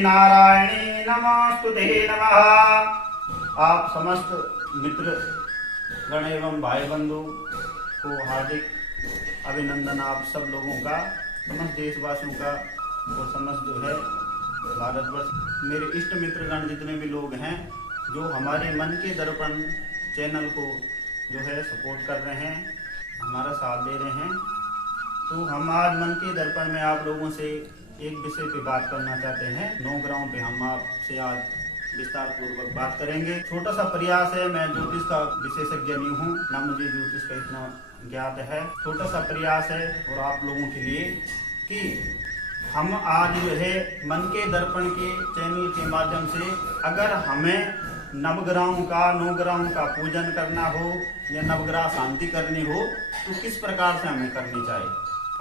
नारायणे नमोस्तुते नमः। आप समस्त मित्र गण एवं भाई बंधु को हार्दिक अभिनंदन। आप सब लोगों का, समस्त देशवासियों का और समस्त जो है भारतवर्ष, मेरे इष्ट मित्र गण जितने भी लोग हैं जो हमारे मन के दर्पण चैनल को जो है सपोर्ट कर रहे हैं, हमारा साथ दे रहे हैं। तो हम आज मन के दर्पण में आप लोगों से एक विषय पे बात करना चाहते हैं। 9 ग्रहों पे हम आपसे आज विस्तार पूर्वक बात करेंगे। छोटा सा प्रयास है, मैं ज्योतिष का विशेषज्ञ नहीं हूँ, ना मुझे ज्योतिष का इतना ज्ञात है। छोटा सा प्रयास है और आप लोगों के लिए कि हम आज जो है मन के दर्पण के चैनल के माध्यम से अगर हमें नवग्रहों का 9 ग्रहों का पूजन करना हो या नवग्रह शांति करनी हो तो किस प्रकार से हमें करनी चाहिए,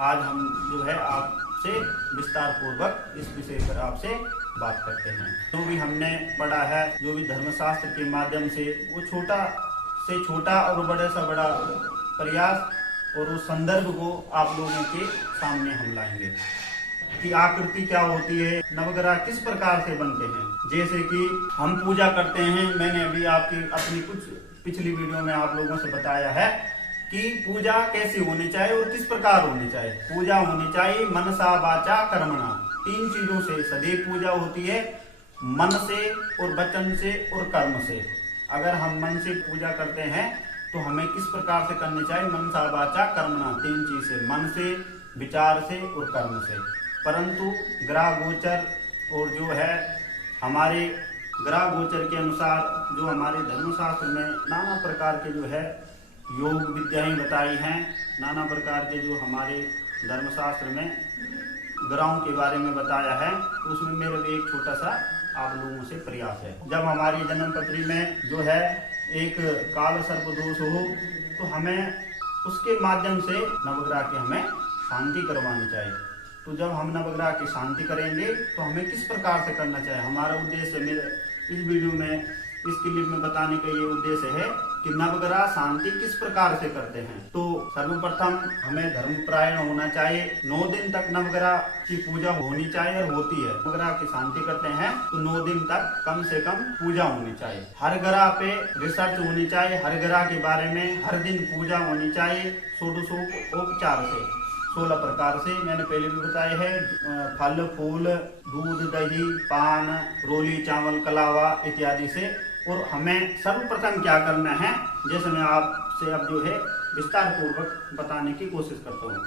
आज हम जो है आपसे विस्तार पूर्वक इस विषय पर आपसे बात करते हैं। जो भी हमने पढ़ा है, जो भी धर्मशास्त्र के माध्यम से, वो छोटा से छोटा और बड़े से बड़ा प्रयास और उस संदर्भ को आप लोगों के सामने हम लाएंगे कि आकृति क्या होती है, नवग्रह किस प्रकार से बनते हैं। जैसे कि हम पूजा करते हैं, मैंने अभी आपकी अपनी कुछ पिछली वीडियो में आप लोगों से बताया है कि पूजा कैसे होनी चाहिए और किस प्रकार होनी चाहिए। पूजा होनी चाहिए मनसा वाचा कर्मणा, 3 चीजों से सदैव पूजा होती है, मन से और वचन से और कर्म से। अगर हम मन से पूजा करते हैं तो हमें किस प्रकार से करनी चाहिए, मनसा वाचा कर्मणा, 3 चीज से, मन से, विचार से और कर्म से। परंतु ग्रह गोचर और जो है हमारे ग्रह गोचर के अनुसार जो हमारे धर्मशास्त्र में नाना प्रकार के जो है योग विद्याएं बताई हैं, नाना प्रकार के जो हमारे धर्मशास्त्र में ग्रहों के बारे में बताया है, तो उसमें मेरा भी एक छोटा सा आप लोगों से प्रयास है। जब हमारी जन्म पत्री में जो है एक काल सर्प दोष हो तो हमें उसके माध्यम से नवग्रह की हमें शांति करवानी चाहिए। तो जब हम नवग्रह की शांति करेंगे तो हमें किस प्रकार से करना चाहिए, हमारा उद्देश्य मेरे इस वीडियो में, इस क्लिप में बताने का ये उद्देश्य है कि नवग्रह शांति किस प्रकार से करते हैं। तो सर्वप्रथम हमें धर्मपरायण होना चाहिए। 9 दिन तक नवग्रह की पूजा होनी चाहिए और होती है। नवग्रह की शांति करते हैं तो 9 दिन तक कम से कम पूजा होनी चाहिए। हर ग्रह पे रिसर्च होनी चाहिए, हर ग्रह के बारे में हर दिन पूजा होनी चाहिए, षोडशोपचार से, 16 प्रकार से। मैंने पहले भी बताया है, फल फूल, दूध, दही, पान, रोली, चावल, कलावा इत्यादि से। और हमें सर्वप्रथम क्या करना है, जैसे मैं आपसे अब जो है विस्तार पूर्वक बताने की कोशिश करता हूँ।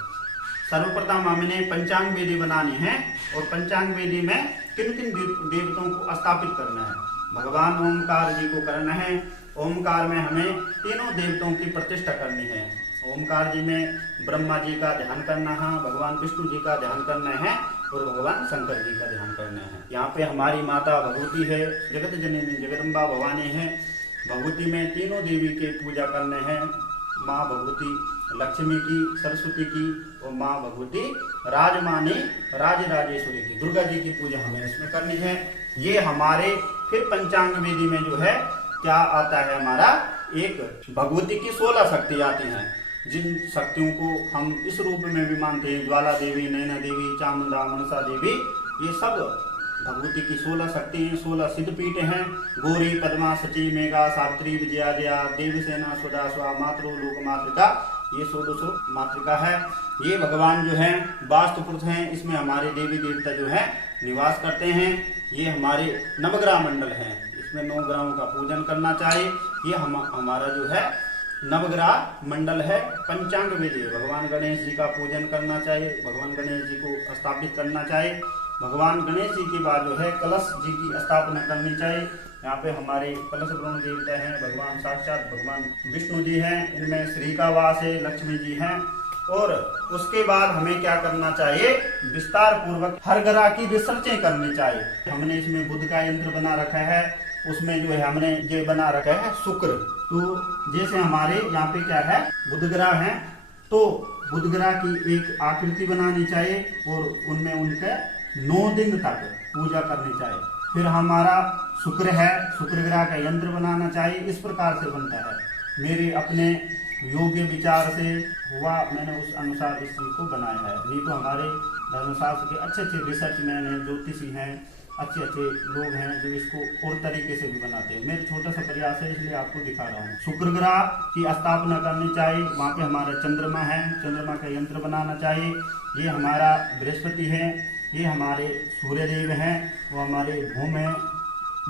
सर्वप्रथम हमने पंचांग वेदी बनानी है और पंचांग वेदी में किन किन देवताओं को स्थापित करना है। भगवान ओमकार जी को करना है। ओमकार में हमें तीनों देवताओं की प्रतिष्ठा करनी है। ओमकार जी में ब्रह्मा जी का ध्यान करना है, भगवान विष्णु जी का ध्यान करना है और भगवान शंकर जी का ध्यान करना है। यहाँ पे हमारी माता भगवती है, जगत जननी जगदम्बा भवानी है। भगवती में तीनों देवी के पूजा करने हैं, माँ भगवती लक्ष्मी की, सरस्वती की और माँ भगवती राजमानी राजराजेश्वरी की, दुर्गा जी की पूजा हमें इसमें करनी है। ये हमारे फिर पंचांग वेदी में जो है क्या आता है, हमारा एक भगवती की 16 शक्ति आती हैं, जिन शक्तियों को हम इस रूप में भी मानते हैं, ज्वाला देवी, नैना देवी, चामुंडा, मनसा देवी, ये सब भगवती की 16 शक्ति हैं। 16 सिद्धपीठ हैं, गौरी, पद्मा, सची, मेघा, सावित्री, विजया, जया, देवसेना, सुधा, स्वा, मातृ, लोक मातृका, ये 16 मातृका है। ये भगवान जो है वास्तुपुरुष हैं, इसमें हमारे देवी देवता जो है निवास करते हैं। ये हमारे नवग्रह मंडल हैं, इसमें 9 ग्रहों का पूजन करना चाहिए। ये हमारा जो है नवग्रह मंडल है। पंचांग वेदी, भगवान गणेश जी का पूजन करना चाहिए, भगवान गणेश जी को स्थापित करना चाहिए। भगवान गणेश जी के बाद जो है कलश जी की स्थापना करनी चाहिए। यहाँ पे हमारे कलश ब्रह्म देवता हैं, भगवान साक्षात भगवान विष्णु जी हैं, इनमें श्री का वास है, लक्ष्मी जी हैं। और उसके बाद हमें क्या करना चाहिए, विस्तार पूर्वक हर ग्रह की रिसर्चें करनी चाहिए। हमने इसमें बुध का यंत्र बना रखा है, उसमें जो है हमने ये बना रखा है शुक्र। तो जैसे हमारे यहाँ पे क्या है, बुध ग्रह है, तो बुध ग्रह की एक आकृति बनानी चाहिए और उनमें उनके 9 दिन तक पूजा करनी चाहिए। फिर हमारा शुक्र है, शुक्र ग्रह का यंत्र बनाना चाहिए। इस प्रकार से बनता है, मेरे अपने योग्य विचार से हुआ, मैंने उस अनुसार इस चीज को बनाया है। नहीं तो हमारे धर्मशास्त्र के अच्छे अच्छे रिसर्च मैन हैं, ज्योतिषी हैं, अच्छे अच्छे लोग हैं जो इसको और तरीके से भी बनाते हैं। मेरा छोटा सा प्रयास है इसलिए आपको दिखा रहा हूँ। शुक्र ग्रह की स्थापना करनी चाहिए, वहाँ पे हमारा चंद्रमा है, चंद्रमा का यंत्र बनाना चाहिए। ये हमारा बृहस्पति है, ये हमारे सूर्य देव हैं, वो हमारे भूम है,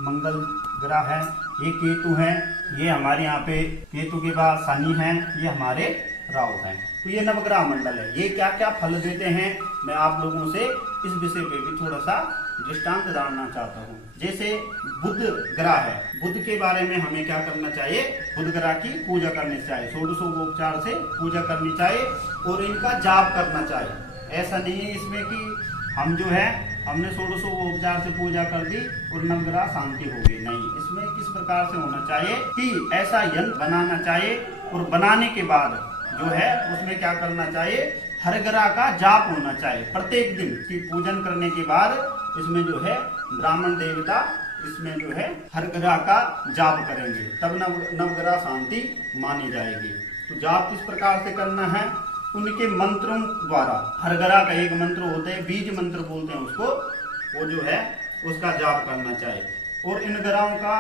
मंगल ग्रह है, ये केतु है, ये हमारे यहाँ पे केतु के बाद शनि है, ये हमारे राहु हैं। तो ये नवग्रह मंडल है। ये क्या क्या फल देते हैं मैं आप लोगों से इस विषय पे भी थोड़ा सा दृष्टांत जानना चाहता हूँ। जैसे बुध ग्रह है, बुध के बारे में हमें क्या करना चाहिए, बुध ग्रह की पूजा करनी चाहिए, 16 से पूजा करनी चाहिए और इनका जाप करना चाहिए। ऐसा नहीं है इसमें कि हम जो है हमने 16 से पूजा कर दी और नवग्रह शांति होगी, नहीं। इसमें किस प्रकार से होना चाहिए कि ऐसा यंत्र बनाना चाहिए और बनाने के बाद जो है उसमें क्या करना चाहिए, हर ग्रह का जाप होना चाहिए। प्रत्येक दिन की पूजन करने के बाद इसमें जो है ब्राह्मण देवता इसमें जो है हर ग्रह का जाप करेंगे, तब नवग्रह शांति मानी जाएगी। तो जाप किस प्रकार से करना है, उनके मंत्रों द्वारा। हर ग्रह का एक मंत्र होता है, बीज मंत्र बोलते हैं उसको, वो जो है उसका जाप करना चाहिए। और इन ग्रहों का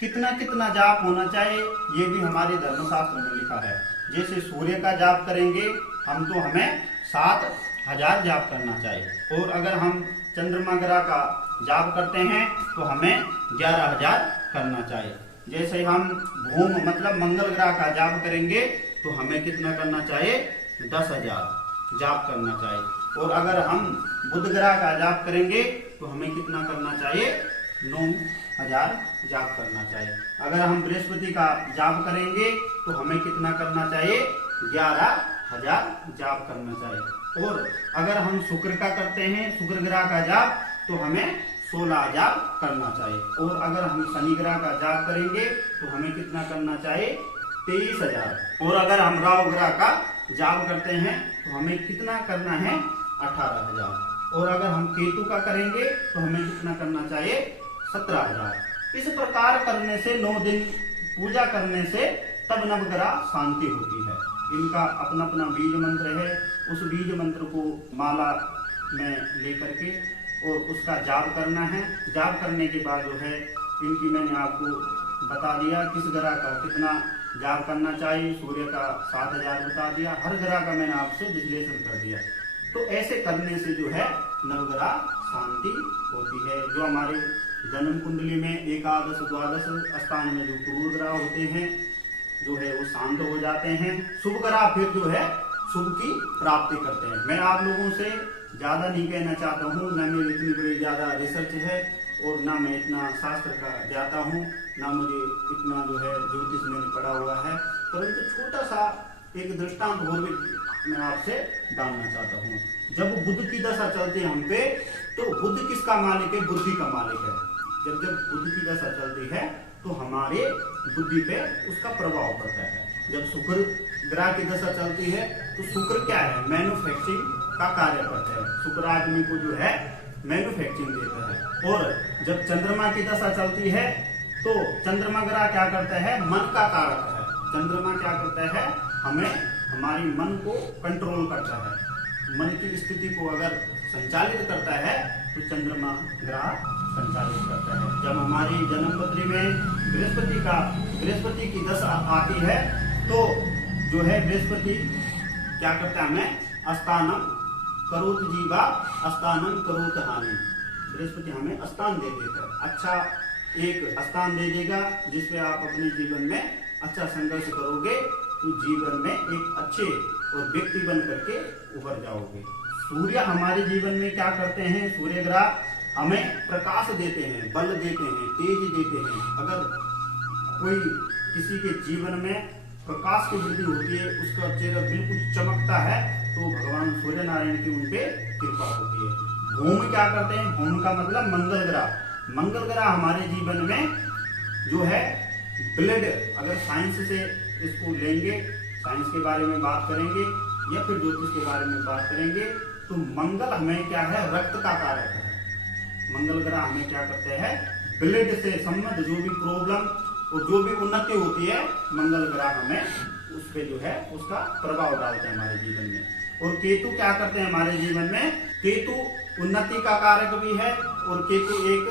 कितना कितना जाप होना चाहिए ये भी हमारे धर्मशास्त्र में लिखा है। जैसे सूर्य का जाप करेंगे हम तो हमें 7000 जाप करना चाहिए, और अगर हम चंद्रमा ग्रह का जाप करते हैं तो हमें 11000 करना चाहिए। जैसे हम भूम मतलब मंगल ग्रह का जाप करेंगे तो हमें कितना करना चाहिए, 10000 जाप करना चाहिए। और अगर हम बुध ग्रह का जाप करेंगे तो हमें कितना करना चाहिए, 9000 जाप करना चाहिए। अगर हम बृहस्पति का जाप करेंगे तो हमें कितना करना चाहिए, 11000 जाप करना चाहिए। और अगर हम शुक्र का करते हैं, शुक्र ग्रह का जाप, तो हमें 16000 करना चाहिए। और अगर हम शनि ग्रह का जाप करेंगे तो हमें कितना करना चाहिए, 23000। और अगर हम राहु ग्रह का जाप करते हैं तो हमें कितना करना है, 18000। और अगर हम केतु का करेंगे तो हमें कितना करना चाहिए, 17000। इस प्रकार करने से 9 दिन पूजा करने से तब नवग्रह शांति होती है। इनका अपना अपना बीज मंत्र है, उस बीज मंत्र को माला में लेकर के और उसका जाप करना है। जाप करने के बाद जो है इनकी मैंने आपको बता दिया किस ग्रह का कितना जाप करना चाहिए, सूर्य का 7000 बता दिया, हर ग्रह का मैंने आपसे विश्लेषण कर दिया। तो ऐसे करने से जो है नवग्रह शांति होती है। जो हमारे जन्म कुंडली में एकादश द्वादश स्थान में जो क्रूर ग्रह होते हैं जो है वो शांत हो जाते हैं। शुभ ग्रह फिर जो है शुभ की प्राप्ति करते हैं। मैं आप लोगों से ज्यादा नहीं कहना चाहता हूँ, न मेरी इतनी बड़ी ज्यादा रिसर्च है और ना मैं इतना शास्त्र का ज्ञाता हूँ, ना मुझे इतना जो है ज्योतिष मैंने पढ़ा हुआ है, परंतु छोटा सा एक दृष्टांत और भी मैं आपसे डालना चाहता हूँ। जब बुध की दशा चलती है हम पे, तो बुध किसका मालिक है, बुद्धि का मालिक है। जब बुध की दशा चलती है तो हमारे बुद्धि पे उसका प्रभाव पड़ता है। जब शुक्र ग्रह की दशा चलती है तो शुक्र क्या है, मैन्युफैक्चरिंग का कार्य करता है। शुक्र आदमी को जो है मैन्युफैक्चरिंग देता है। और जब चंद्रमा की दशा चलती है तो चंद्रमा ग्रह क्या करता है, मन का कारक है। चंद्रमा क्या करता है, हमें हमारी मन को कंट्रोल करता है, मन की स्थिति को अगर संचालित करता है तो चंद्रमा ग्रह संचालित करता है। जब हमारी जन्म पत्री में बृहस्पति की दशा आती है तो जो है बृहस्पति क्या करता है, हमें अस्थानम करोत जीवा अस्थानम करोत हानि। बृहस्पति हमें स्थान दे देता है, अच्छा एक स्थान दे देगा जिसपे आप अपने जीवन में अच्छा संघर्ष करोगे तो जीवन में एक अच्छे और व्यक्ति बन करके उभर जाओगे। सूर्य हमारे जीवन में क्या करते हैं, सूर्य ग्रह हमें प्रकाश देते हैं, बल देते हैं, तेज देते हैं। अगर कोई किसी के जीवन में प्रकाश की वृद्धि होती है, उसका चेहरा बिल्कुल चमकता है, तो भगवान सूर्य नारायण की उनपे कृपा होती है। भूमि क्या करते हैं, भूमि का मतलब मंगल ग्रह। मंगल ग्रह हमारे जीवन में जो है ब्लड, अगर साइंस से इसको लेंगे, साइंस के बारे में बात करेंगे या फिर ज्योतिष के बारे में बात करेंगे, तो मंगल हमें क्या है, रक्त का कारक है। मंगल ग्रह हमें क्या करते हैं, ब्लड से संबंध जो भी प्रॉब्लम और जो भी उन्नति होती है, मंगल ग्रह हमें उस पे जो है उसका प्रभाव डालते हैं हमारे जीवन में। और केतु क्या करते हैं हमारे जीवन में, केतु उन्नति का कारक भी है और केतु एक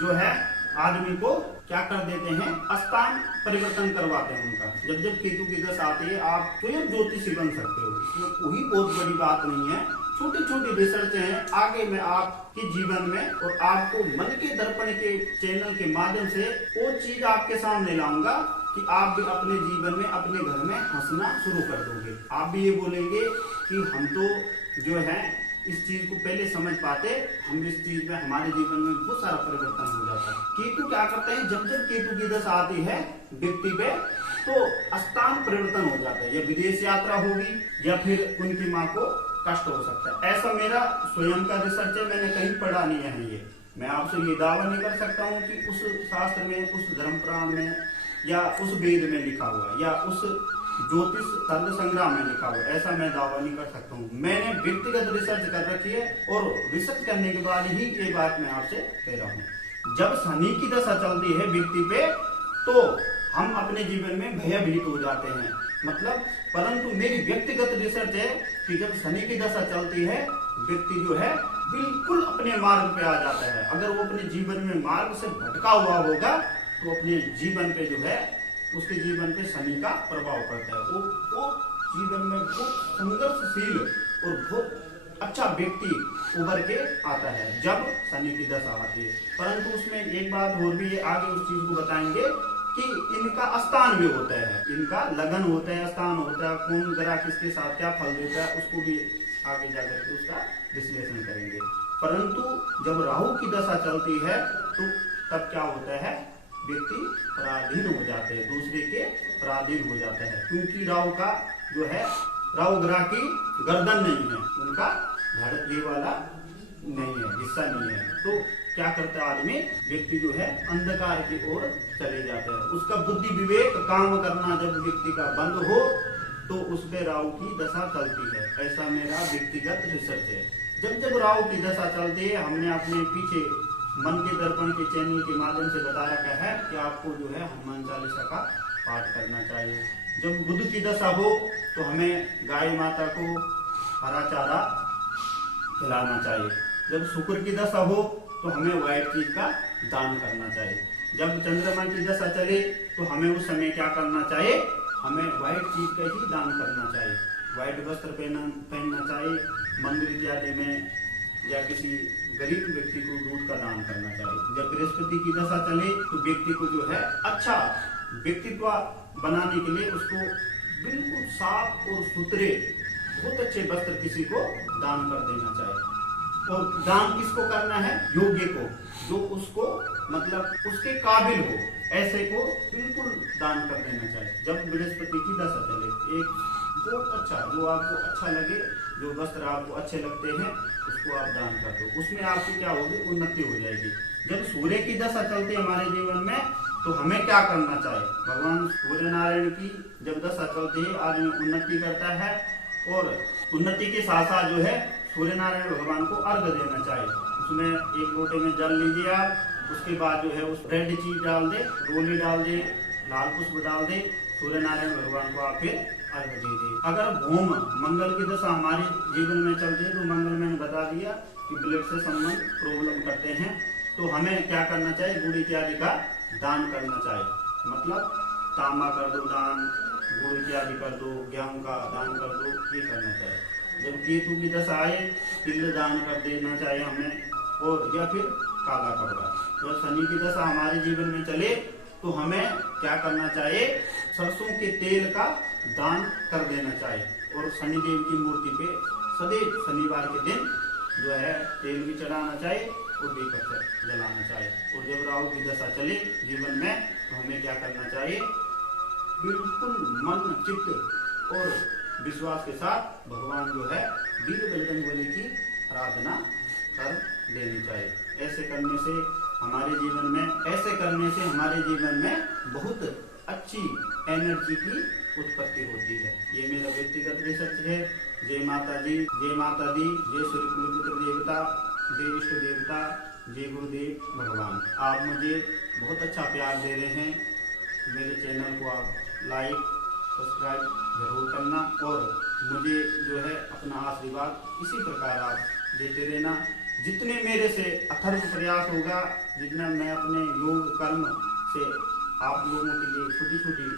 जो है आदमी को क्या कर देते हैं, स्थान परिवर्तन करवाते हैं उनका। जब जब केतु की दशा आती है आप स्वयं ज्योतिषी बन सकते हो, इसमें कोई बहुत बड़ी बात नहीं है, छोटी छोटी रिसर्च है। आगे मैं आपके जीवन में और आपको मन के दर्पण के चैनल के माध्यम से वो चीज आपके सामने लाऊंगा कि आप भी अपने जीवन में अपने घर में हंसना शुरू कर दोगे। आप भी ये बोलेंगे कि हम तो जो है इस चीज को पहले समझ पाते, हम इस चीज में हमारे जीवन में बहुत सारा परिवर्तन हो जाता है। केतु क्या करते हैं, जब जब केतु की दशा आती है व्यक्ति पे तो स्थान परिवर्तन हो जाता है, या विदेश यात्रा होगी या फिर उनकी माँ को कष्ट हो सकता है। ऐसा मेरा स्वयं का रिसर्च है, मैंने कहीं पढ़ा नहीं है। ये मैं आपसे ये दावा नहीं कर सकता हूँ कि उस शास्त्र में, उस धर्म पुराण में या उस वेद में लिखा हुआ है या उस ज्योतिष तर्क संग्रह में लिखा हुआ, ऐसा मैं दावा नहीं कर सकता हूँ। मैंने व्यक्तिगत रिसर्च कर रखी है और रिसर्च करने के बाद ही ये बात मैं आपसे कह रहा हूँ। जब शनि की दशा चलती है व्यक्ति पे तो हम अपने जीवन में भयभीत हो जाते हैं, मतलब, परंतु मेरी व्यक्तिगत रिसर्च है कि जब शनि की दशा चलती है व्यक्ति जो है बिल्कुल अपने मार्ग पे आ जाता है। अगर वो अपने जीवन में मार्ग से भटका हुआ होगा तो अपने जीवन पे जो है उसके जीवन पे शनि का प्रभाव पड़ता है। वो जीवन में बहुत संघर्षशील और बहुत अच्छा व्यक्ति उभर के आता है जब शनि की दशा आती है। परंतु उसमें एक बात और भी है, आगे उस चीज को बताएंगे कि इनका स्थान भी होता है, इनका लगन होता है, स्थान होता है, कौन ग्रह किसके साथ क्या फल देता है, उसको भी आगे जाकर के उसका विश्लेषण करेंगे। परंतु जब राहु की दशा चलती है तो तब क्या होता है, व्यक्ति पराधीन हो जाते हैं, दूसरे के पराधीन हो जाता है, क्योंकि राहु का जो है, राहु ग्रह की गर्दन नहीं है, उनका धड़कने वाला नहीं है, हिस्सा नहीं है। तो क्या करता है आदमी, व्यक्ति जो है अंधकार की ओर चले जाता है। उसका बुद्धि विवेक काम करना जब व्यक्ति का बंद हो तो उस पे राहु की दशा चलती है। ऐसा मेरा व्यक्तिगत रिसर्च है। जब जब राहु की दशा चलती है, हमने अपने पीछे मन के दर्पण के चैनल के माध्यम से बता रखा है कि आपको जो है हनुमान चालीसा का पाठ करना चाहिए। जब बुध की दशा हो तो हमें गाय माता को हरा चारा खिलाना चाहिए। जब शुक्र की दशा हो तो हमें व्हाइट चीज का दान करना चाहिए। जब चंद्रमा की दशा चले तो हमें उस समय क्या करना चाहिए, हमें व्हाइट चीज का ही दान करना चाहिए। व्हाइट वस्त्र पहनना चाहिए, मंदिर इत्यादि में या किसी गरीब व्यक्ति को दूध का दान करना चाहिए। जब बृहस्पति की दशा चले तो व्यक्ति को जो है अच्छा व्यक्तित्व बनाने के लिए उसको बिल्कुल साफ और सुथरे बहुत अच्छे वस्त्र किसी को दान कर देना चाहिए। और दान किसको करना है, योग्य को, जो उसको मतलब उसके काबिल हो, ऐसे को बिल्कुल दान कर देना चाहिए। जब बृहस्पति की दशा चले एक बहुत अच्छा, जो आपको अच्छा लगे, जो वस्त्र आपको अच्छे लगते हैं उसको आप दान कर दो, उसमें आपकी क्या होगी, उन्नति हो जाएगी। जब सूर्य की दशा चलती है हमारे जीवन में तो हमें क्या करना चाहिए, भगवान सूर्य नारायण की जब दशा चलती है आदमी उन्नति करता है और उन्नति के साथ साथ जो है सूर्य नारायण भगवान को अर्घ देना चाहिए। उसमें एक लोटे में जल लीजिए आप, उसके बाद जो है उस रेड चीज डाल दे, रोली डाल दे, लाल पुष्प डाल दे, सूर्य नारायण भगवान को आप फिर अर्घ दे दे। अगर भूम मंगल की दशा हमारे जीवन में चलती है तो मंगल मैंने बता दिया कि ब्लड से संबंध प्रॉब्लम करते हैं तो हमें क्या करना चाहिए, गुड़ इत्यादि का दान करना चाहिए। मतलब तांबा कर दो दान, गुड़ इत्यादि कर दो, गेहूं का दान कर दो, ये करना चाहिए। जब केतु की दशा आए तिल दान कर देना चाहिए हमें, और या फिर काला कपड़ा। जब शनि की दशा हमारे जीवन में चले तो हमें क्या करना चाहिए, सरसों के तेल का दान कर देना चाहिए। और शनिदेव की मूर्ति पे सदैव शनिवार के दिन जो है तेल भी चढ़ाना चाहिए और दीपक जलाना चाहिए। और जब राहु की दशा चले जीवन में तो हमें क्या करना चाहिए, बिल्कुल मन चित्त और विश्वास के साथ भगवान जो है वीर बजरंग बली की आराधना कर देनी चाहिए। ऐसे करने से हमारे जीवन में बहुत अच्छी एनर्जी की उत्पत्ति होती है। ये मेरा व्यक्तिगत रिसर्च है। जय माता दी, जय माता दी, जय श्री कुलपुत्र देवता, जय इष्ट देवता, जय गुरुदेव भगवान। आप मुझे बहुत अच्छा प्यार दे रहे हैं। मेरे चैनल को आप लाइक सब्सक्राइब जरूर करना और मुझे जो है अपना आशीर्वाद इसी प्रकार आप देते रहना। जितने मेरे से अथर्व प्रयास होगा, जितना मैं अपने योग कर्म से आप लोगों के लिए छोटी छोटी